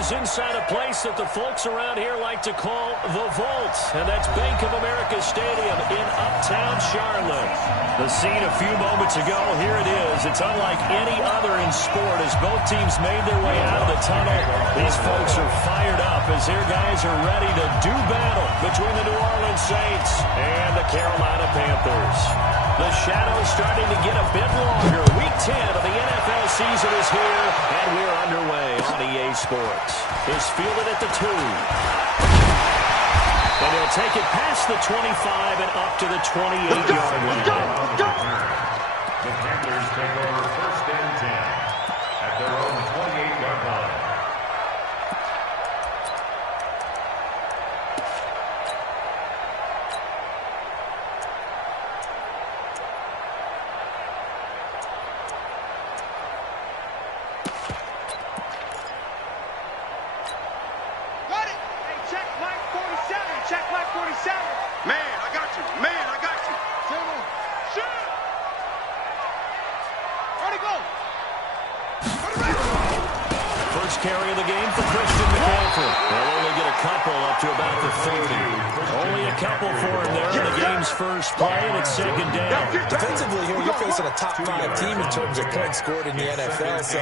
headquarters inside a place that the folks around here like to call the Vault, and that's Bank of America Stadium in uptown Charlotte. The scene a few moments ago, here it is. It's unlike any other in sport as both teams made their way out of the tunnel. These folks are fired up as their guys are ready to do battle between the New Orleans Saints and the Carolina Panthers. The shadow's starting to get a bit longer. Week 10 of the NFL season is here, and we're underway on EA Sports. Is fielded at the 2. And he'll take it past the 25 and up to the 28-yard line. The Panthers take over 1st and 10 at their own 28-yard line. Carry of the game for Christian McCaffrey. They'll only get a couple up to about the 30. Only a couple for him there in the game's first play, and it's 2nd down. Defensively here, you're facing a top 5 team in terms of points scored in the NFL. So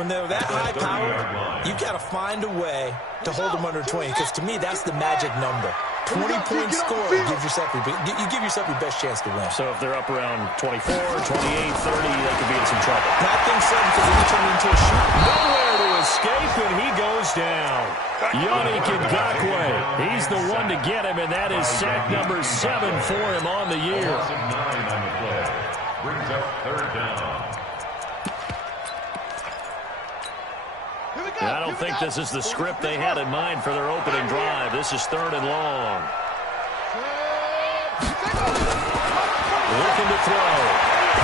when they're that high powered, you got to find a way to hold them under 20, because to me, that's the magic number. 20 points scored, you give yourself your best chance to win. So if they're up around 24, 28, 30, they could be in some trouble. I think so, because they turn into a shooter. Nowhere to escape, and he goes down. Yannick Ngakoue, he's the one to get him, and that is sack number 7 for him on the year. Loss of 9 on the play. Brings up 3rd down. I don't think this is the script they had in mind for their opening drive. This is 3rd and long. Looking to throw.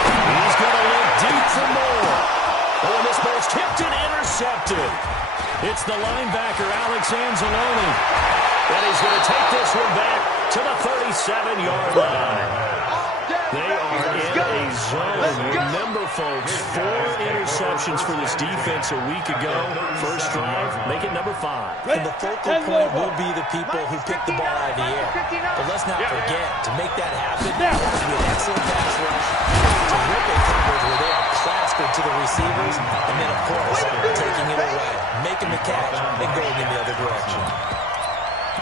He's going to look deep for more. Oh, and this ball's tipped and intercepted. It's the linebacker, Alex Anzalone. And he's going to take this one back to the 37-yard line. They are in a zone. Remember, folks, 4 interceptions for this defense a week ago. First drive, make it number 5. And the focal point will be the people who pick the ball out of the air. But let's not forget, to make that happen, it has to be an excellent pass rush, terrific coverage where they are plastered to the receivers, and then, of course, taking it away, making the catch, and going in the other direction.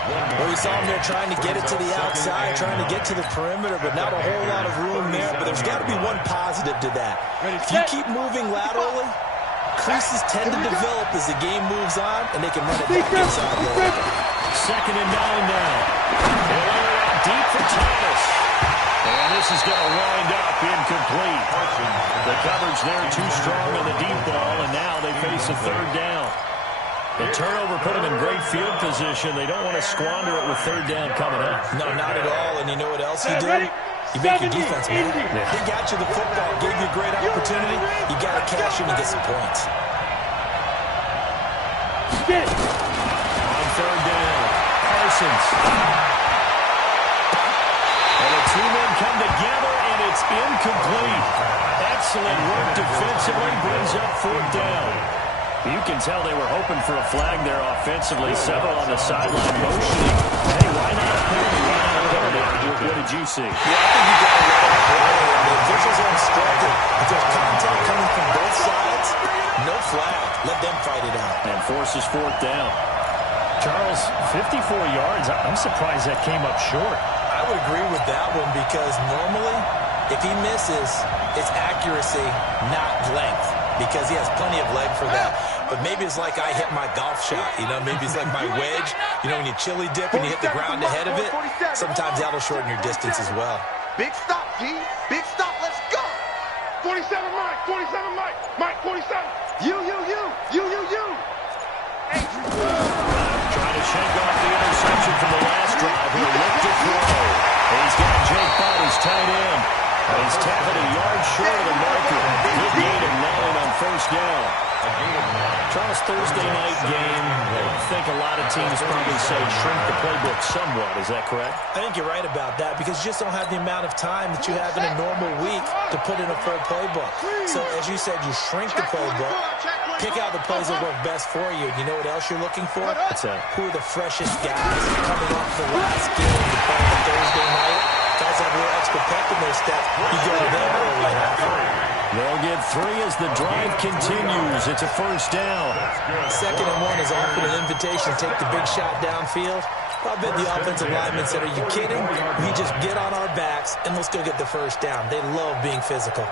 Well, we saw him there trying to get it to the outside, trying to get to the perimeter, but not a whole lot of room there. But there's got to be one positive to that. If you keep moving laterally, creases tend to develop as the game moves on, and they can run it back inside the line. 2nd and 9 now. They'll air it out deep for Thomas. And this is going to wind up incomplete. The coverage there too strong on the deep ball, and now they face a 3rd down. The turnover put them in great field position. They don't want to squander it with 3rd down coming up. No, not at all. And you know what else you do? You make your defense mad. They got you the football, gave you a great opportunity. You got to cash in and get some points. On 3rd down, Parsons. And the 2 men come together, and it's incomplete. Excellent work defensively, brings up 4th down. You can tell they were hoping for a flag there offensively. Several on the sideline motioning. Hey, why not a penalty? Why not a penalty? What did you see? Yeah, I think you got to let it play. The officials are instructed. If there's contact coming from both sides, no flag. Let them fight it out. And forces 4th down. Charles, 54 yards. I'm surprised that came up short. I would agree with that one because normally, if he misses, it's accuracy, not length, because he has plenty of leg for that. But maybe it's like I hit my golf shot, you know? Maybe it's like my wedge. You know, when you chili dip and you hit the ground ahead of it, sometimes that'll shorten your distance as well. Big stop, G. Big stop. Let's go. 47, Mike. 47, Mike. Mike, 47. You. Hey. Trying to shake off the interception from the last drive. He'll look to throw. He's got Jake Butt, his tight end. He's tapping a yard short of the marker. Good gain of 9 on 1st down. Charles, Thursday night game, I think a lot of teams probably say shrink the playbook somewhat. Is that correct? I think you're right about that because you just don't have the amount of time that you have in a normal week to put in a full playbook. So, as you said, you shrink the playbook. Pick out the plays that work best for you. You know what else you're looking for? Who are the freshest guys coming off the last game to play on Thursday night? Guys have a little extra pep in their step. You go to them early and often. They'll get 3 as the drive continues. It's a first down. 2nd and 1 is often an invitation to take the big shot downfield. I bet the offensive lineman said, are you kidding? We just get on our backs and let's go get the first down. They love being physical.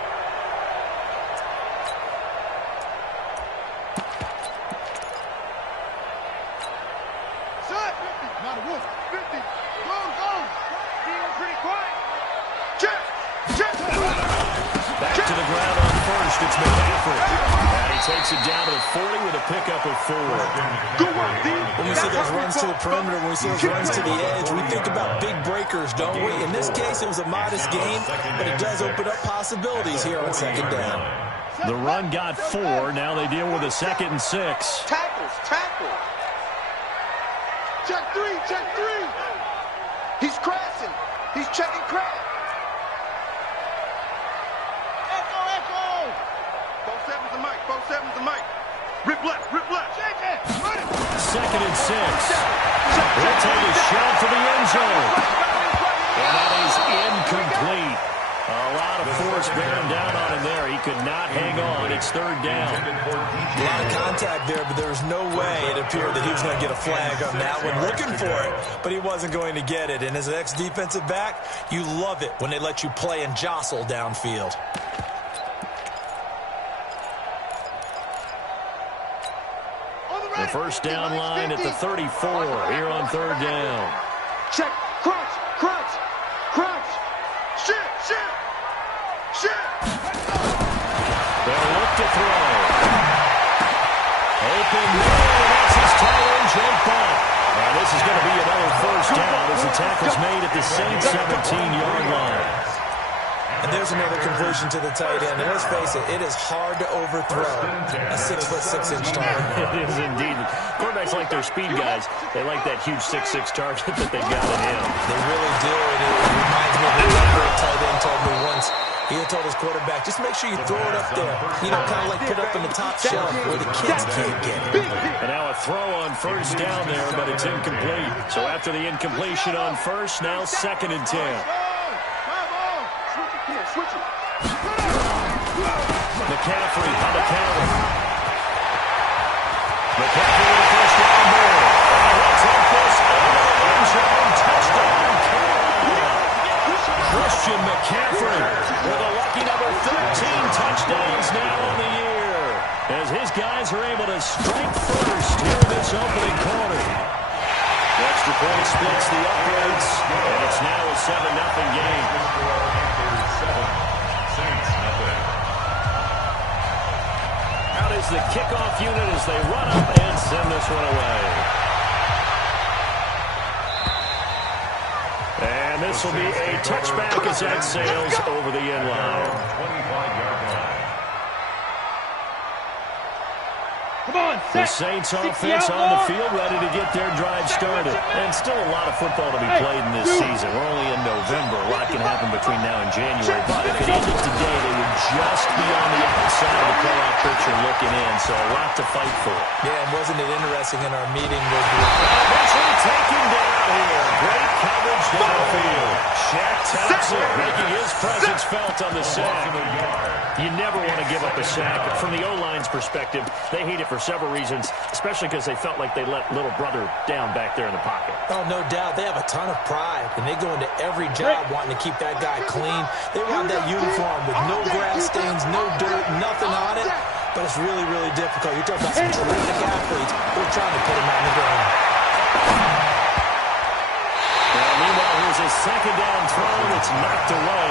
Back to the ground on first. It's McCaffrey. And he takes it down to the 40 with a pickup of 4. When we see those runs to the perimeter, when we see those runs to the edge, we think about big breakers, don't we? In this case, it was a modest gain, but it does open up possibilities here on 2nd down. The run got 4. Now they deal with a 2nd and 6. Tackle. Check 3. He's crashing. He's checking crash. Echo. 4-7's the mic. 4-7's the mic. Rip left. 2nd and 6. They'll take a shot for the end zone. And that is incomplete. A lot of force bearing down on him there. He could not hang on. It's 3rd down. A lot of contact there, but there was no way it appeared that he was going to get a flag on that one. Looking for it, but he wasn't going to get it. And as an ex-defensive back, you love it when they let you play and jostle downfield. The first down line at the 34 here on 3rd down. Check. Crunch. Shit. They'll look to throw. Open there. That's his tight end jump ball. Now this is going to be another first down as the tackle's made at the Saints 17-yard line. And there's another conversion to the tight end. And let's face it is hard to overthrow a 6'6" target. It is indeed. Quarterbacks like their speed guys. They like that huge 6'6" target that they got in him. They really do. And it reminds me of what a great tight end told me once. He had told his quarterback, just make sure you throw it up there. You know, kind of like put it up in the top shelf where the kids can't get it. And now a throw on first down there, but it's incomplete. So after the incompletion on first, now 2nd and 10. McCaffrey on the counter. McCaffrey with a first down ball. And he'll take this into the end zone. Touchdown, Carolina. Christian McCaffrey with a lucky number 13 touchdowns now on the year, as his guys are able to strike first here in this opening quarter. The extra point splits the uprights, and it's now a 7-0 game. Out is the kickoff unit as they run up and send this one away. And this will be a touchback as that sails over the end line. 25-yard line. The Saints offense on the field ready to get their drive started. And still a lot of football to be played in this season. We're only in November. A lot can happen between now and January. But if it ended today, they would just be on the outside of the playoff picture looking in. So a lot to fight for. Yeah, and wasn't it interesting in our meeting with eventually taken down here. Great coverage downfield. Shaq Thompson making his presence felt on the sack. You never want to give up a sack. From the O-line's perspective, they hate it for several reasons, especially because they felt like they let little brother down back there in the pocket. Oh, no doubt. They have a ton of pride, and they go into every job wanting to keep that guy clean. They want that uniform with no grass stains, no dirt, nothing on it. But it's really, really difficult. You're talking about some terrific athletes. They're trying to put him on the ground. Meanwhile, here's a second down throw that's knocked away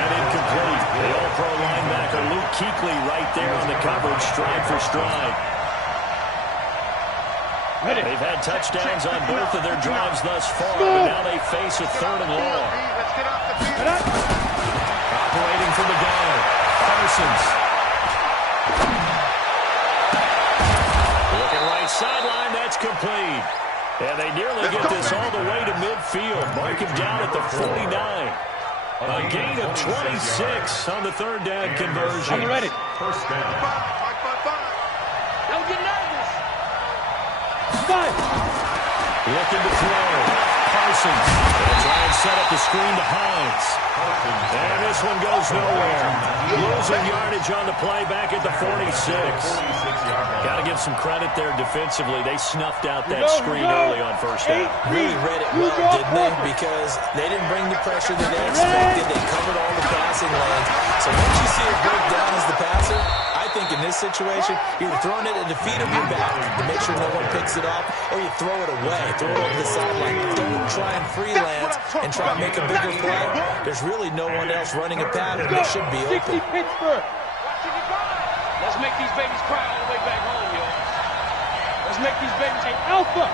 and incomplete. The All-Pro linebacker Luke Kuechly right there on the coverage, stride for stride. They've had touchdowns on both of their drives thus far, but now they face a 3rd and long. Operating from the gun, Parsons. Looking right sideline, that's complete. And they nearly get this all the way to midfield. Mark him down at the 49. A gain of 26 on the 3rd down conversion. I'm ready. First down. Looking to throw. Parsons. They'll try and set up the screen to Hines. And this one goes nowhere. Losing yardage on the play back at the 46. Got to give some credit there defensively. They snuffed out that screen early on first down. Really read it well, didn't they? Because they didn't bring the pressure that they expected. They covered all the passing lanes. So once you see it break down as the passer, I think in this situation, you're throwing it at the feet of your back to make sure no one picks it off, or you throw it away, throw it over the sideline. Don't try and freelance and try and make a bigger play. There's really no one else running a pattern that should be open. Let's make these babies cry all the way back home, yo. Let's make these babies say alpha.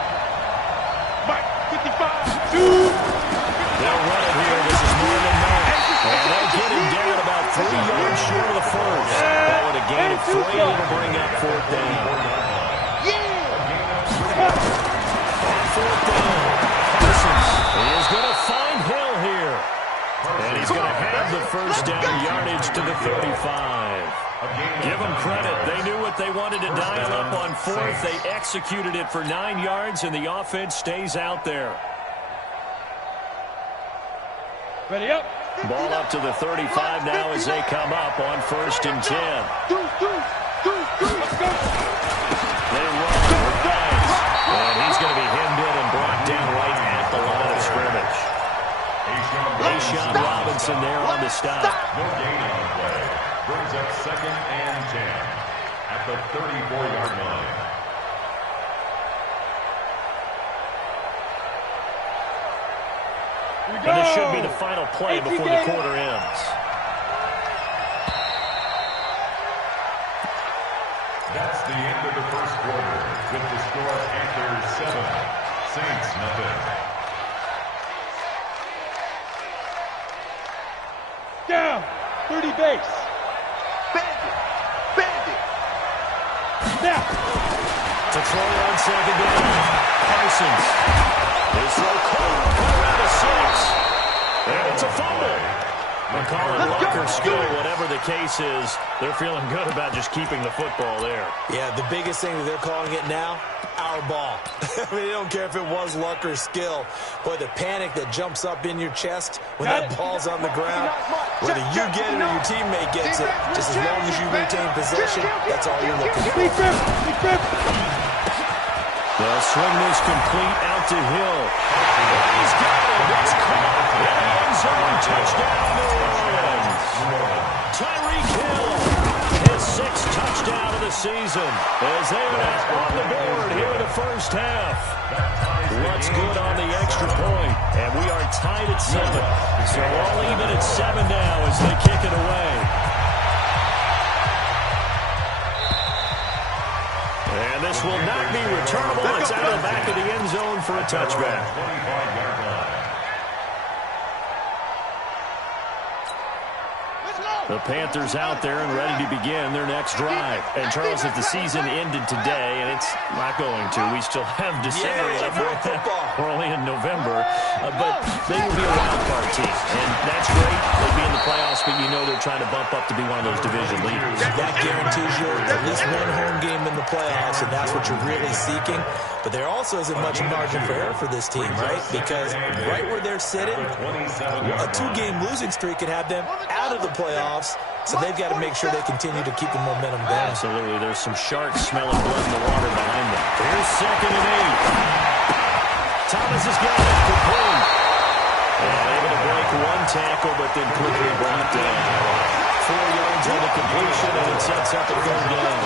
Mike, 55, 2. They'll run it here. This is more than enough. And they'll get him down about 3 yards short of the first. That would a gain of 3 to bring up fourth down. On fourth down, Parsons is going to find Hill here. And he's going to have the first down yardage to the 35. Give them credit. They knew what they wanted to dial up on fourth. They executed it for 9 yards, and the offense stays out there. Ready up. Ball up to the 35 now as they come up on 1st and 10. Let's go. They run with Hines. And he's going to be hemmed in and brought down right at the line of scrimmage. Rashawn Robinson there on the stop. No gain on the play. Brings up 2nd and 10 at the 34-yard line. And this should be the final play before the quarter ends. That's the end of the first quarter with the score Panthers 7, Saints nothing. Down. 30 base. Bandit. Snap. To throw on 2nd down. Parsons. His throw caught around the 6. And it's a fumble. McCall and Lucker skill, whatever the case is, they're feeling good about just keeping the football there. Yeah, the biggest thing that they're calling it now, our ball. I mean, they don't care if it was luck or skill. Boy, the panic that jumps up in your chest when that ball's on the ground, whether you get it or your teammate gets it, just as long as you retain possession, that's all you're looking for. They'll swing this complete out to Hill. He's got it. It's caught. End zone touchdown, New Orleans. Tyreek Hill, his 6th touchdown of the season, as they are now on the board here in the first half. What's good on the extra point, and we are tied at 7. So all even at 7 now as they kick it away. And this will not be returnable. It's out of the back of the end zone for a touchback. 25-yard line. The Panthers out there and ready to begin their next drive. And, Charles, if the season ended today, and it's not going to, we still have December left. We're only in November. But they will be a wild card team. And that's great. They'll be in the playoffs, but you know they're trying to bump up to be one of those division leaders. That guarantees you at least one home game in the playoffs, and that's what you're really seeking. But there also isn't much margin for error for this team, right? Because right where they're sitting, a 2-game losing streak could have them out of the playoffs. So they've got to make sure they continue to keep the momentum going. Absolutely. There's some sharks smelling blood in the water behind them. Here's 2nd and 8. Thomas has got it. Complete. And able to break one tackle, but then quickly brought down. 4 yards on the completion, and it sets up a 3rd down.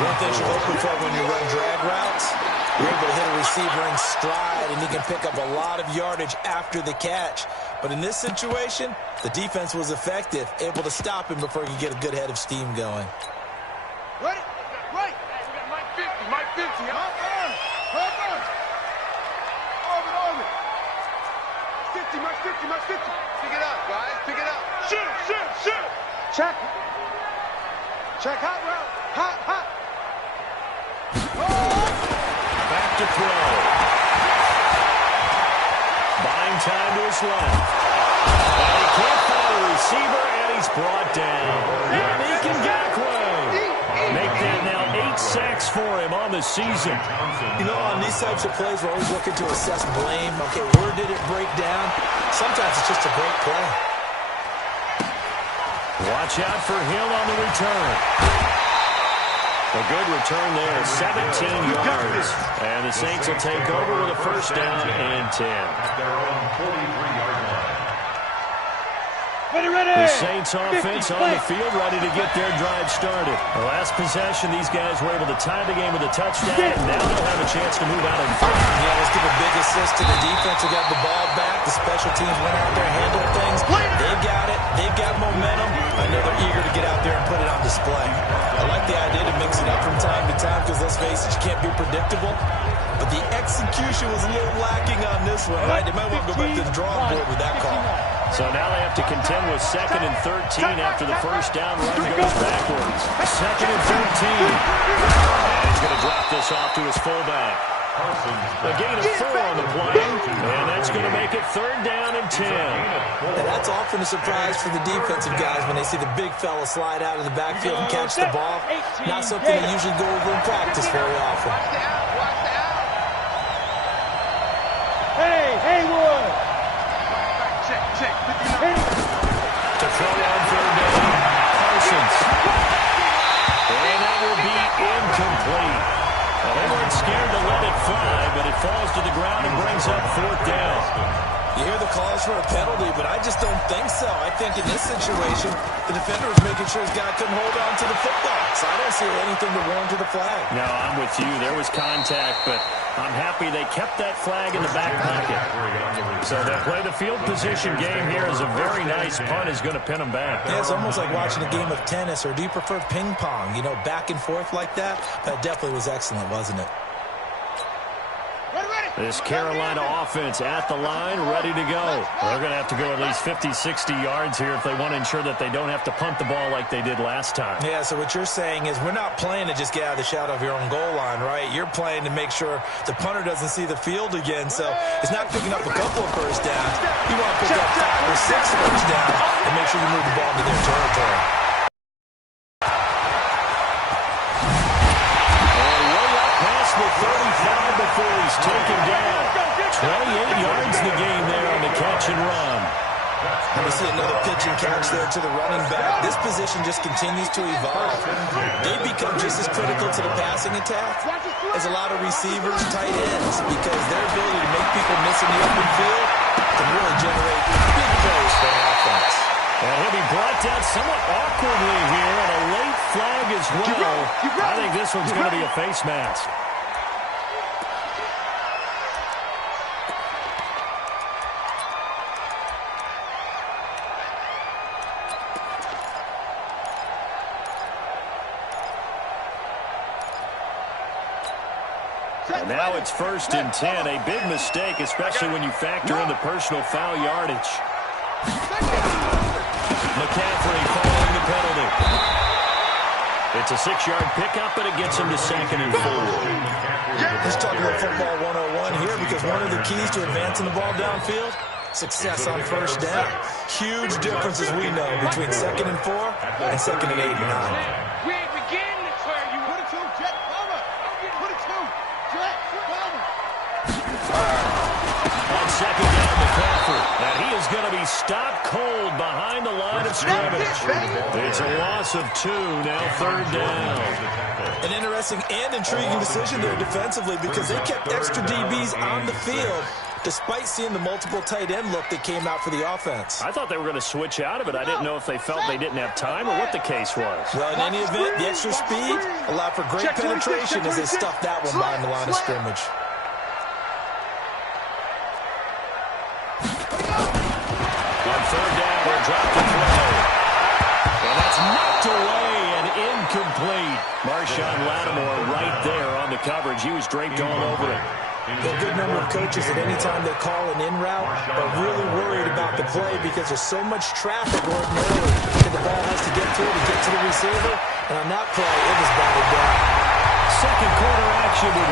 One thing you're hoping for when you run drag routes, you're able to hit a receiver in stride, and he can pick up a lot of yardage after the catch. But in this situation, the defense was effective, able to stop him before he could get a good head of steam going. Ready? Right. We got Mike 50. Mike 50. Hold on. Arm it. 50. Mike 50. Mike 50. Pick it up, guys. Pick it up. Shoot. Check. Hot route. Hot. Back to throw. Buying time to his left. And he can't find a receiver, and he's brought down. Yannick Ngakoue. Make that now 8 sacks for him on the the season. You know, on these types of plays, we're always looking to assess blame. Okay, where did it break down? Sometimes it's just a great play. Watch out for Hill on the return. A good return there, 17 yards. And the Saints will take over with a first down and 10. At their own 43-yard line. The Saints offense on the field, ready to get their drive started. The last possession, these guys were able to tie the game with a touchdown, and now they'll have a chance to move out in front. Yeah, let's give a big assist to the defense who got the ball back. The special teams went out there, handled things. They've got it. They've got momentum. I know they're eager to get out there and put it on display. I like the idea to mix it up from time to time because, let's face it, you can't be predictable. But the execution was a little lacking on this one, right? They might want to go back to the drawing board with that call. So now they have to contend with 2nd and 13 after the first down run goes backwards. 2nd and 13. And he's going to drop this off to his fullback. A gain of 4 on the play, and that's going to make it 3rd down and 10. And that's often a surprise for the defensive guys when they see the big fella slide out of the backfield and catch the ball. Not something they usually go over in practice very often. Hey, Haywood! To throw on 3rd down, Parsons. And that will be incomplete. They weren't scared to let it fly, but it falls to the ground and brings up 4th down. You hear the calls for a penalty, but I just don't think so. I think in this situation, the defender was making sure his guy couldn't hold on to the football. So I don't see anything to warrant to the flag. No, I'm with you. There was contact, but I'm happy they kept that flag in the back pocket. So they play the field position game here as a very nice punt is going to pin them back. Yeah, it's almost like watching a game of tennis, or do you prefer ping pong? You know, back and forth like that? That definitely was excellent, wasn't it? This Carolina offense at the line, ready to go. They're going to have to go at least 50, 60 yards here if they want to ensure that they don't have to punt the ball like they did last time. Yeah, so what you're saying is we're not playing to just get out of the shadow of your own goal line, right? You're playing to make sure the punter doesn't see the field again. So it's not picking up a couple of first downs. You want to pick up 5 or 6 first downs and make sure you move the ball into their territory. The 35 before he's taken down. 28 yards the game there on the catch and run. And we see another pitch and catch there to the running back. This position just continues to evolve. They become just as critical to the passing attack as a lot of receivers, tight ends, because their ability to make people miss in the open field can really generate big plays for an offense. And he'll be brought down somewhat awkwardly here, and a late flag as well. I think this one's going to be a face mask. And now it's 1st and 10. A big mistake, especially when you factor in the personal foul yardage. McCaffrey following the penalty. It's a 6-yard pickup, but it gets him to 2nd and 4. Let's talk about football 101 here, because one of the keys to advancing the ball downfield, success on first down. Huge difference, as we know, between 2nd and 4 and 2nd and 8 and 9. We ain't beginning to clear you. Put it to Jet Palmer. Put it to Jet Palmer. On 2nd down, McCaffrey. And he is going to be stopped cold behind the line of scrimmage. It's a loss of 2, now 3rd down. An interesting and intriguing decision there defensively, because they kept extra DBs on the field despite seeing the multiple tight end look that came out for the offense. I thought they were going to switch out of it. I didn't know if they felt they didn't have time or what the case was. Well, in any event, the extra speed allowed for great penetration as they stuffed that one behind the line of scrimmage. On 3rd down, they'll drop the throw. And that's knocked away and incomplete. Marshawn Lattimore right there on the coverage. He was draped all over it. A good number of coaches at any time they call an in route are really worried about the play because there's so much traffic ordinarily that the ball has to get to the receiver. And on that play, it was batted down. Second quarter action with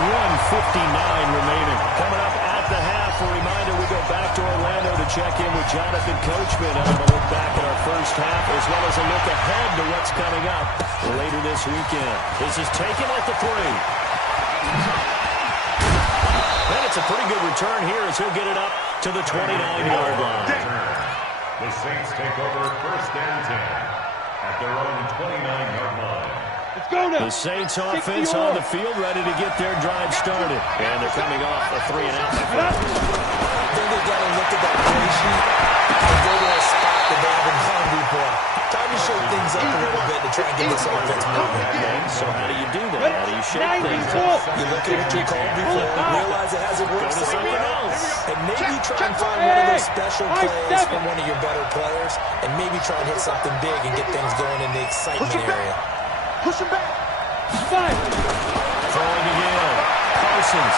1:59 remaining. Coming up at the half, a reminder we go back to Orlando to check in with Jonathan Coachman and a look back at our first half as well as a look ahead to what's coming up later this weekend. This is taken at the 3. And it's a pretty good return here as he'll get it up to the 29-yard line. The Saints take over 1st and 10 at their own 29-yard line. Let's go now. The Saints offense on the field, ready to get their drive started. And they're coming off a 3-and-out. I think they've got to look at that play sheet and go to a spot that they haven't gone before. Time to shake things up a little bit to try and get this offense moving. So how do you do that? How do you shake things up? You look at what you called before, realize it hasn't worked Go to something else. and maybe try and find one of those special plays from one of your better players, and maybe try and hit something big and get things going in the excitement area. Push him back. Five. Throwing again. Parsons.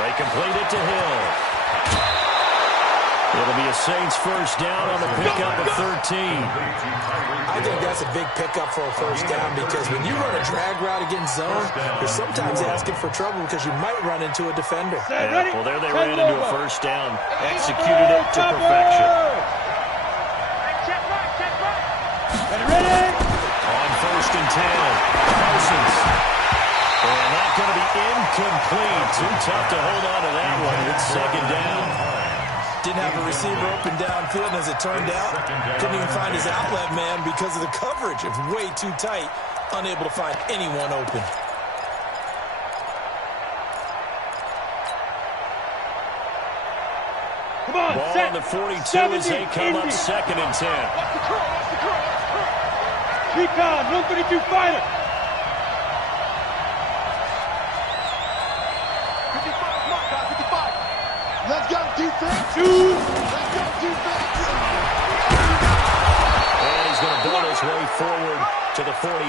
They complete it to Hill. It'll be a Saints first down on the pickup of 13. I think that's a big pickup for a first down because when you run a drag route against zone, you're sometimes asking for trouble because you might run into a defender. Yeah, well, there they ran into a first down. Executed it to perfection. Ready? On 1st and 10. Parsons. And that's going to be incomplete. Too tough to hold on to that one. It's 2nd down. Didn't have a receiver open downfield, and as it turned out, couldn't even find his outlet man because of the coverage. It's way too tight, unable to find anyone open. Come on, Ball set. on the 42 as 70, they come up Indy. 2nd and 10. Recon, 132 fighter. 55, mark, guys, 55. Let's go, defense. Two. Let's go, defense. And he's going to burn his way forward to the 48.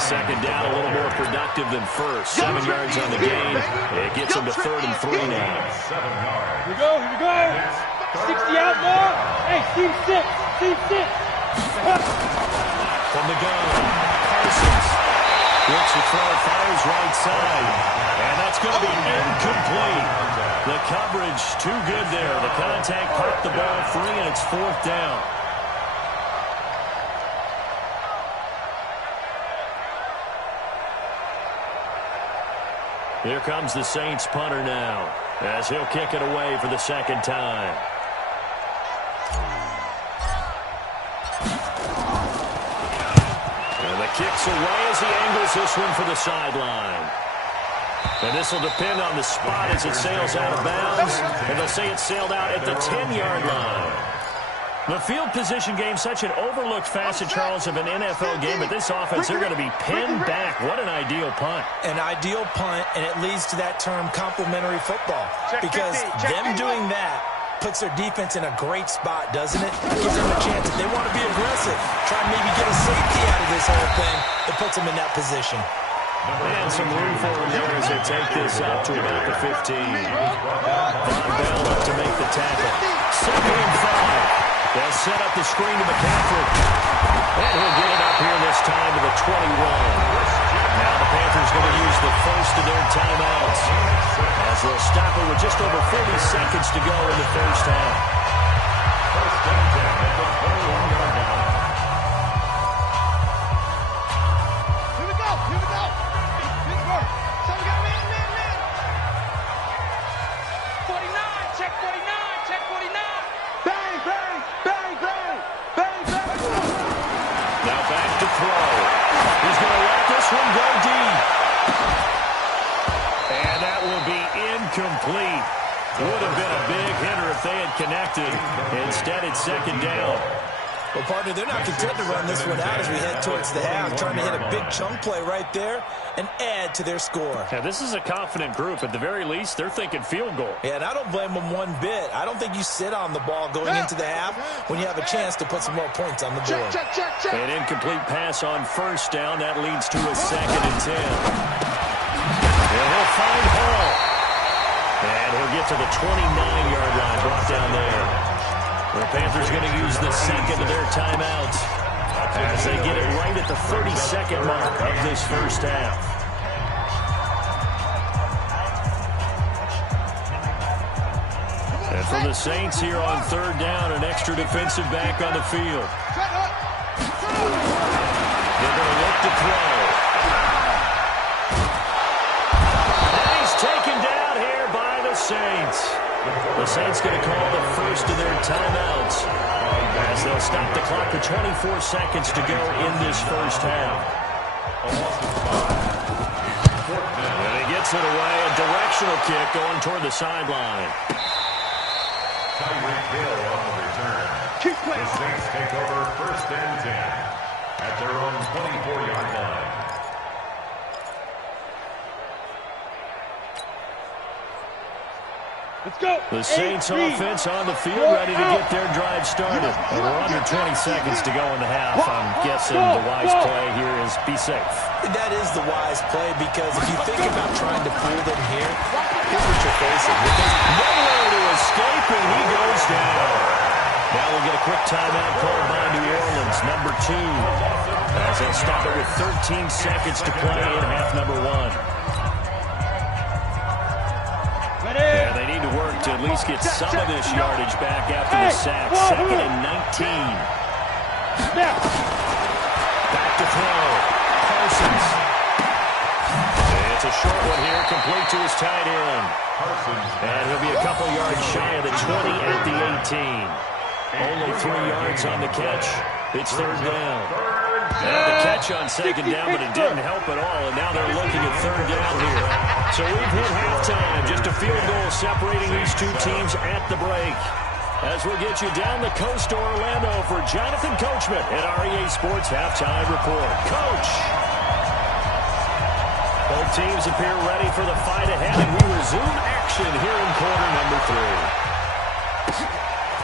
2nd down, a little more productive than first. 7 yards on the gain. It gets him to 3rd and 3 now. 7 yards. Here we go, here we go. 60 out more. Hey, team 6, team 6. From the gun, Parsons looks to throw, fires right side. And that's going to be incomplete. The coverage too good there. The contact popped the ball free, and it's 4th down. Here comes the Saints punter now, as he'll kick it away for the 2nd time. And the kick's away as he angles this one for the sideline. And this will depend on the spot as it sails out of bounds. And they'll say it sailed out at the 10-yard line. The field position game, such an overlooked facet, Charles, of an NFL game. But this offense, they're going to be pinned back. What an ideal punt. An ideal punt, and it leads to that term complementary football. Because them doing that puts their defense in a great spot, doesn't it? Gives them a chance if they want to be aggressive, try and maybe get a safety out of this whole thing. It puts them in that position. And some room for him there as they take this up to about the 15. Von Bell up to make the tackle. 2nd and 5. They'll set up the screen to McCaffrey. And he'll get it up here this time to the 21. Now the Panthers going to use the first of their timeouts, as they'll stop it with just over 40 seconds to go in the first half. 1st and 10 at the 21-yard line. Here we go, here we go. Big work. So we got man. 49, check 49, check 49. Bang, bang, bang, bang, bang, bang. Now back to throw. He's going to let this one go deep. And that will be incomplete. Would have been a big hitter if they had connected. Instead, it's 2nd down. Well, partner, they're not content to run this one out as we head towards the half, trying to hit a big chunk play right there and add to their score. Yeah, this is a confident group. At the very least, they're thinking field goal. Yeah, and I don't blame them one bit. I don't think you sit on the ball going into the half when you have a chance to put some more points on the board. Check. An incomplete pass on 1st down. That leads to a 2nd and 10. And he'll find Hall. And he'll get to the 29-yard line, brought down there. The Panthers going to use the 2nd of their timeouts as they get it right at the 30-second mark of this first half. And for the Saints here on 3rd down, an extra defensive back on the field. They're going to look to throw. taken down here by the Saints. The Saints going to call the first of their timeouts as they'll stop the clock with 24 seconds to go in this first half. And he gets it away, a directional kick going toward the sideline. Tyreek Hill on the return. The Saints take over first and 10 at their own 24-yard line. Let's go. The Saints offense on the field, ready to get their drive started. And we're under 20 seconds to go in the half. I'm guessing the wise play here is be safe. That is the wise play, because if you think about trying to pull them here, here's what you're facing. Because nowhere to escape, and he goes down. Now we'll get a quick timeout called by New Orleans, number 2. As they'll stop it with 13 seconds to play in half number 1. Yeah, they need to work to at least get some of this yardage back after the sack. 2nd and 19. Back to throw. Parsons. It's a short one here, complete to his tight end. And he'll be a couple yards shy of the 20 at the 18. Only 3 yards on the catch. It's 3rd down. The catch on 2nd down, but it didn't help at all, and now they're looking at 3rd down here. So we've hit halftime, just a field goal separating these two teams at the break. As we'll get you down the coast to Orlando for Jonathan Coachman at REA Sports Halftime Report. Coach! Both teams appear ready for the fight ahead, and we resume action here in quarter number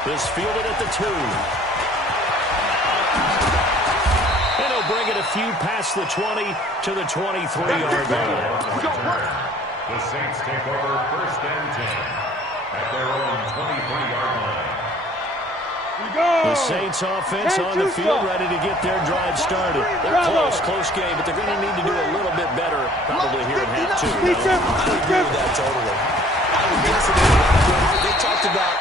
3. This fielded at the 2. And he'll bring it a few past the 20 to the 23-yard line. The Saints take over first and 10 at their own 23-yard line. The Saints offense on the field, ready to get their drive started. They're close game, but they're going to need to do a little bit better probably here in half 2. I agree with that totally. I would guess they talked about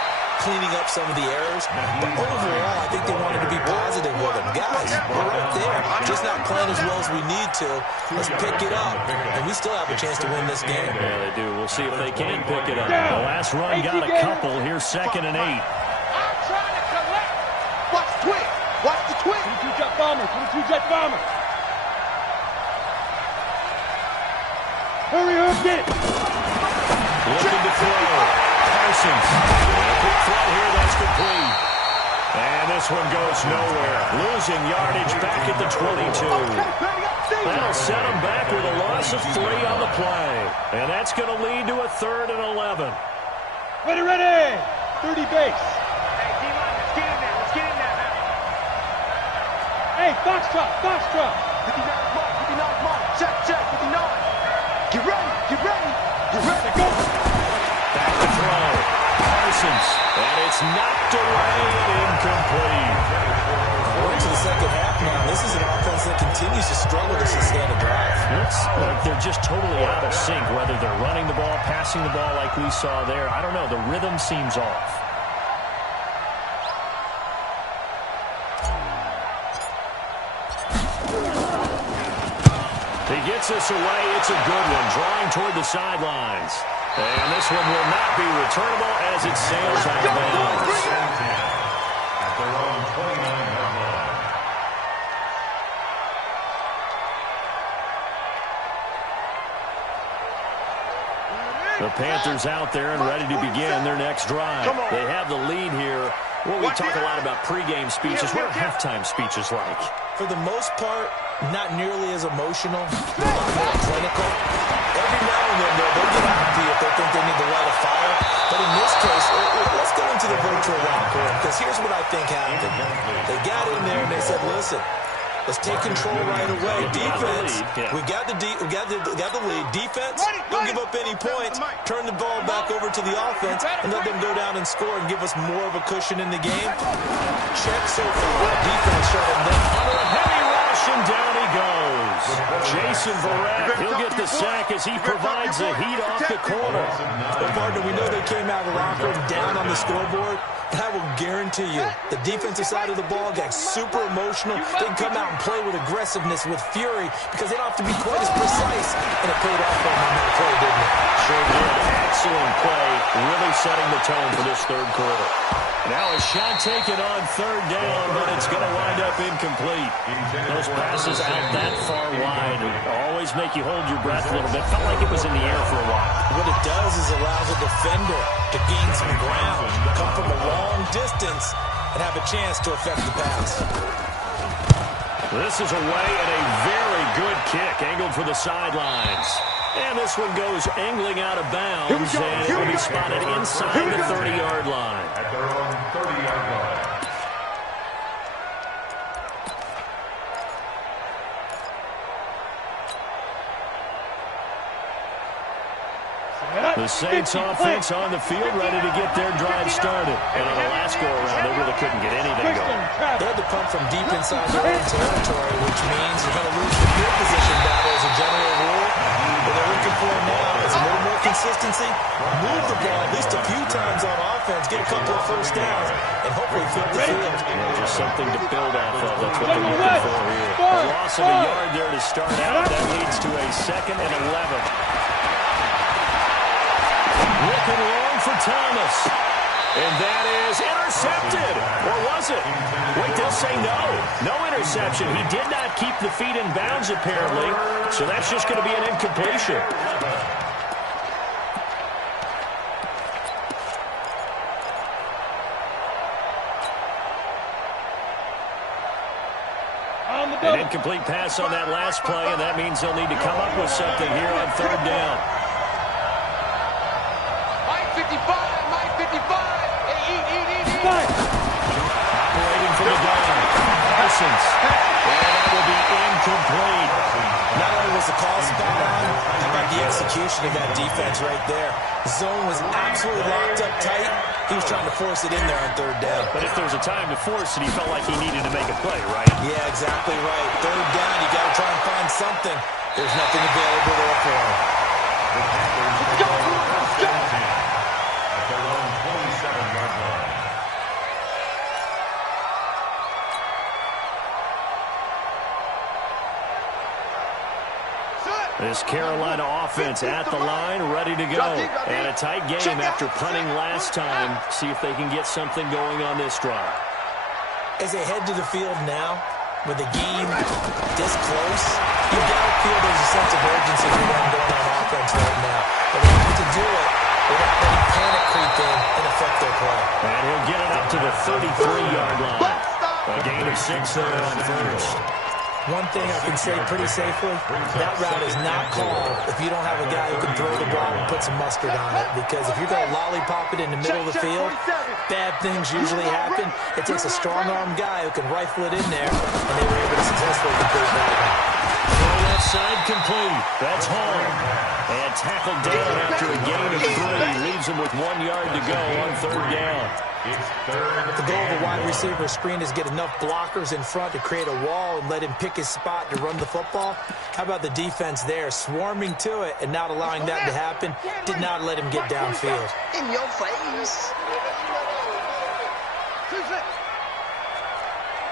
cleaning up some of the errors, but overall, I think they wanted to be positive with them. Guys, we're right there, just not playing as well as we need to. Let's pick it up, and we still have a chance to win this game. Yeah, they do. We'll see if they can pick it up. The last run got a couple. Here's 2nd and 8. I'm trying to collect. Watch the twig. Watch the twig. 22 jet bomber. 22 jet bomber. Hurry up, get it. Looking to throw. Parsons. A quick throw here, that's complete. And this one goes nowhere. Losing yardage back at the 22. That'll set them back with a loss of 3 on the play. And that's going to lead to a 3rd and 11. Ready. 30 base. Hey, D-line, let's get in there. Let's get in there now. Hey, Foxtrot. 59 mark. Check. 59. Get ready. Go. Back to throw. Parsons. And it's knocked away and incomplete. We're into the second half now. This is an offense that continues to struggle to sustain a drive. Looks like they're just totally out of sync, whether they're running the ball, passing the ball like we saw there. I don't know. The rhythm seems off. He gets this away. It's a good one, drawing toward the sidelines. And this one will not be returnable as it sails out of bounds. At their own 29-yard line. The Panthers out there and ready to begin their next drive. They have the lead here. Well, we talk a lot about pregame speeches. What are halftime speeches like? For the most part, not nearly as emotional. They're a lot more clinical. Every now and then, they'll get happy if they think they need to light a fire. But in this case, let's go into the virtual locker room, because here's what I think happened. They got in there and they said, listen, let's take control right away. Defense, we got the lead. Defense, don't give up any points. Turn the ball back over to the offense and let them go down and score and give us more of a cushion in the game. Check so far. Defense shutting down. Under a heavy rush, and down he goes. Jason Verrett, he'll get the sack as he provides the heat off the corner. But partner, we know they came out of the locker room down on the scoreboard, I will guarantee you, the defensive side of the ball got super emotional. They can come out and play with aggressiveness, with fury, because they don't have to be quite as precise. And it paid off for them on that play, didn't it? Sure did. Excellent play, really setting the tone for this third quarter. Now a shot taken on third down, but it's going to wind up incomplete. Those passes out that far wide always make you hold your breath a little bit. Felt like it was in the air for a while. What it does is allows a defender to gain some ground, come from a long distance, and have a chance to affect the pass. This is away and a very good kick, angled for the sidelines. And this one goes angling out of bounds, and it will be spotted inside the 30-yard line. At their own 30-yard line. The Saints offense on the field, ready to get their drive started. And on the last go-around, they really couldn't get anything going. They had to punt from deep inside their own territory, which means you're going to lose the field position battle as a general rule. What they're looking for now is a little more consistency, move the ball at least a few times on offense, get a couple of first downs, and hopefully flip the field. Just something to build off of. That's what they're looking for here. A loss of a yard there to start out. That leads to a 2nd and 11. Looking long for Thomas. And that is intercepted. Or was it? Wait, they'll say no. No interception. He did not keep the feet in bounds, apparently. So that's just going to be an incompletion. An incomplete pass on that last play, and that means they'll need to come up with something here on third down. 55. Eat. Operating for the down. Parsons. And that will be incomplete. Not only was the call spot on, how about the execution of that defense right there? The zone was absolutely locked up tight. He was trying to force it in there on third down. But if there was a time to force it, he felt like he needed to make a play, right? Yeah, exactly right. Third down, you got to try and find something. There's nothing available there for him. Let's go. At their own 27-yard line. This Carolina offense at the line, ready to go. And a tight game after punting last time. See if they can get something going on this drive. As they head to the field now, with the game this close, you gotta feel there's a sense of urgency for them going on offense right now. But they have to do it without letting panic creep in and affect their play. And he'll get it up to the 33-yard line. A gain of 6 there on first. One thing I can say pretty safely, that route is not called if you don't have a guy who can throw the ball and put some mustard on it. Because if you're going to lollipop it in the middle of the field, bad things usually happen. It takes a strong-arm guy who can rifle it in there, and they were able to successfully complete that one. Throw left side complete. That's home. And tackled down after a gain of 3. Leaves him with 1 yard to go on third down. The goal of a wide receiver screen is get enough blockers in front to create a wall and let him pick his spot to run the football. How about the defense there, swarming to it and not allowing that to happen? Did not let him get downfield. In your face.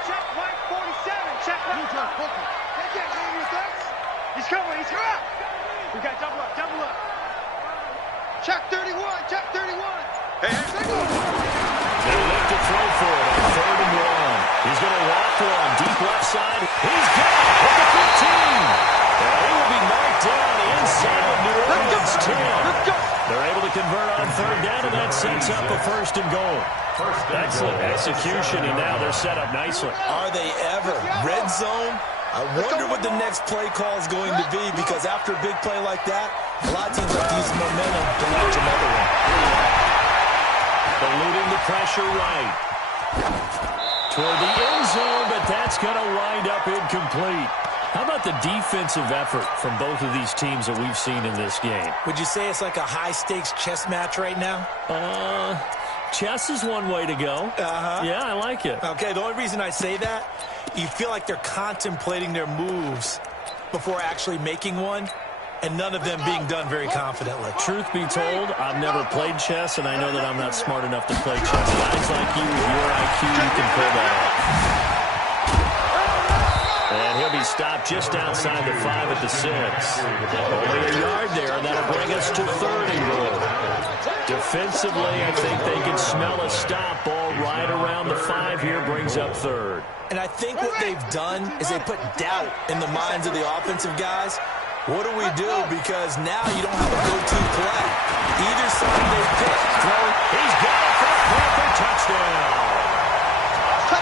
Check right 47. Check right. He's coming. He's coming. We got double up. Check 31. Hey, They look to throw for it on third and 1. He's going to walk one. Deep left side. He's got it at the 15. And he will be knocked down inside of New Orleans 10. They're able to convert on third down, and that sets up a first and goal. Excellent execution, and now they're set up nicely. Are they ever? Red zone? I wonder what the next play call is going to be, because after a big play like that, a lot of teams like to use momentum to launch another one. Eluding the pressure right. Toward the end zone, but that's going to wind up incomplete. How about the defensive effort from both of these teams that we've seen in this game? Would you say it's like a high-stakes chess match right now? Chess is one way to go. Yeah, I like it. Okay, the only reason I say that, you feel like they're contemplating their moves before actually making one. and none of them being done very confidently. Truth be told, I've never played chess, and I know that I'm not smart enough to play chess. Guys like you, with your IQ, you can pull that off. And he'll be stopped just outside the 5 at the 6. Only a yard there, and that'll bring us to 3rd and goal. Defensively, I think they can smell a stop. Ball right around the 5 here, brings up 3rd. And I think what they've done is they put doubt in the minds of the offensive guys. What do we do? Because now you don't have a go-to play. Either side they pick. Throw. He's got it for a Panther touchdown.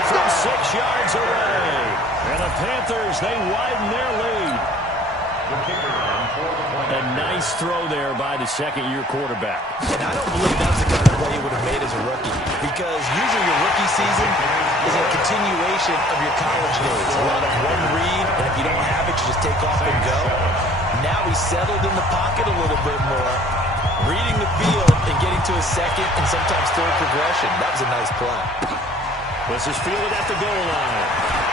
From 6 yards away. And the Panthers, they widen their lead. A nice throw there by the second-year quarterback. And I don't believe that's the kind of play you would have made as a rookie. Because usually your rookie season is a continuation of your college days. A lot of one read, and if you don't have it, you just take off and go. Now he's settled in the pocket a little bit more, reading the field and getting to his second and sometimes third progression. That was a nice play. This is fielded at the goal line.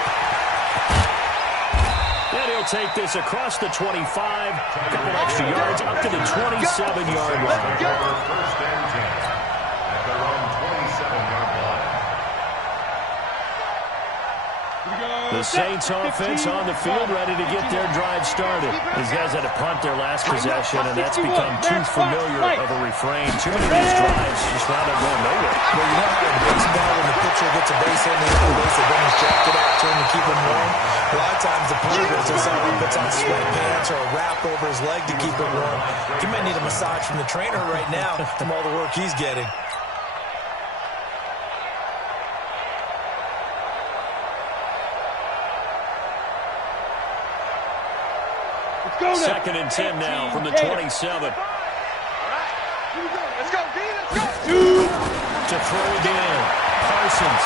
And he'll take this across the 25. A couple extra yards up to the 27-yard line. First and 10 at their own 27-yard line. The Saints offense on the field, ready to get their drive started. These guys had to punt their last possession, and that's become too familiar of a refrain. Too many of these drives just wound up going nowhere. Well, you know how in baseball, when the pitcher gets a base hit in the other base, they bring his jacket out to him to keep him warm. A lot of times the punter goes to someone, puts on sweatpants or a wrap over his leg to keep it warm. He might need a massage from the trainer right now from all the work he's getting. 2nd and 10 now from the 27. Let's go, D, let's go. To throw again, Parsons.